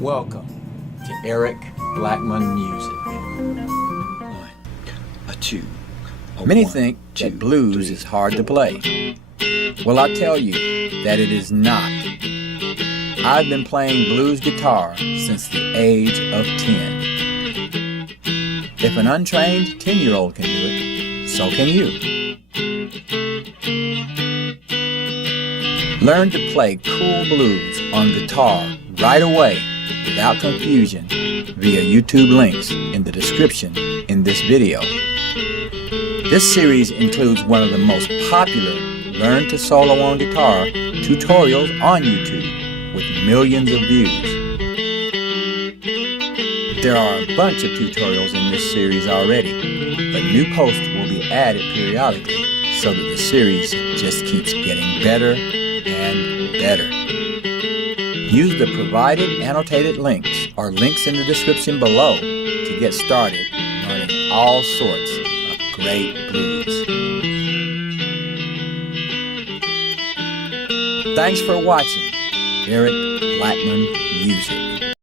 Welcome to Eric Blackmon Music. Many think that blues is hard to play. Well, I tell you that it is not. I've been playing blues guitar since the age of 10. If an untrained 10-year-old can do it, so can you. Learn to play cool blues on guitar right away without confusion via YouTube links in the description in this video. This series includes one of the most popular Learn to Solo on Guitar tutorials on YouTube with millions of views. There are a bunch of tutorials in this series already, but new posts will be added periodically so that the series just keeps getting better and better. Use the provided annotated links or links in the description below to get started learning all sorts of great blues. Thanks for watching Eric Blackmon Music.